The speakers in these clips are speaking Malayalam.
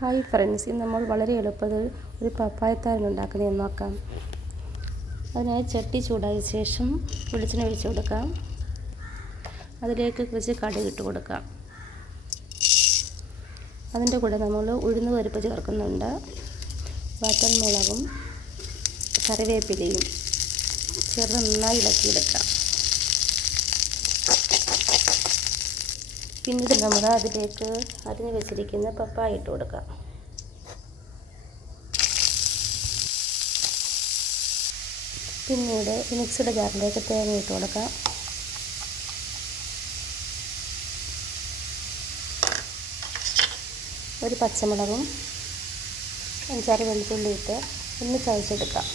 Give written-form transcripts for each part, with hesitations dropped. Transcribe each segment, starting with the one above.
ഹായ് ഫ്രണ്ട്സ്, ഇന്ന് നമ്മൾ വളരെ എളുപ്പത്തിൽ ഒരു പപ്പായത്താരൻ ഉണ്ടാക്കുന്നതെന്ന് നോക്കാം. അതിനായി ചട്ടി ചൂടായ ശേഷം വെളിച്ചെണ്ണ ഒഴിച്ച് കൊടുക്കാം. അതിലേക്ക് കുറച്ച് കടുക് ഇട്ട് കൊടുക്കാം. അതിൻ്റെ കൂടെ നമ്മൾ ഉഴുന്ന് പരിപ്പ് ചേർക്കുന്നുണ്ട്. വറ്റൽമുളകും കറിവേപ്പിലയും ചേർത്ത് നന്നായി ഇളക്കിയെടുക്കാം. പിന്നീട് നമ്മൾ അതിലേക്ക് അരിഞ്ഞ് വെച്ചിരിക്കുന്ന പപ്പായ ഇട്ട് കൊടുക്കാം. പിന്നീട് മിക്സിയുടെ ജാറിലേക്ക് തേങ്ങ ഇട്ട് കൊടുക്കാം. ഒരു പച്ചമുളകും 5-6 വെളുത്തുള്ളി ഇട്ട് ഒന്ന് ചതച്ചെടുക്കാം.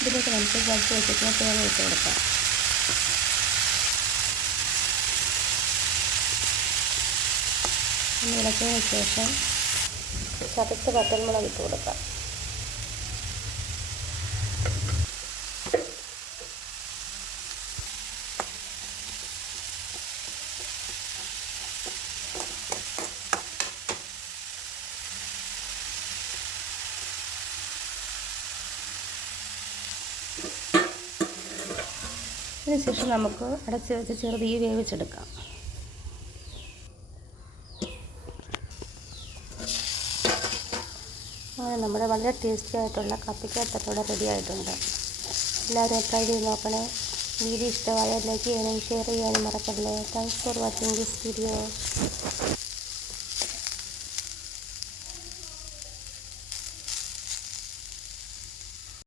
ഇതിലേക്ക് നമുക്ക് ചതച്ച് വെച്ചിട്ട് തേങ്ങ ഇട്ട് കൊടുക്കാം. ഒന്ന് ഇളക്കിയതിന് ശേഷം ചതച്ച വറ്റൽമുളക് ഇട്ട് കൊടുക്കാം. അതിനുശേഷം നമുക്ക് അടച്ച് വെച്ച് ചെറുതീ വേവിച്ചെടുക്കാം. അങ്ങനെ നമ്മുടെ വളരെ ടേസ്റ്റി ആയിട്ടുള്ള കപ്പയ്ക്കത്തത്തോടെ റെഡി ആയിട്ടുണ്ട്. എല്ലാവരും ട്രൈ ചെയ്ത് നോക്കണേ. വീഡിയോ ഇഷ്ടമായാൽ ലൈക്ക് ചെയ്യാനും ഷെയർ ചെയ്യാനും മറക്കല്ലേ. Thanks for watching this video.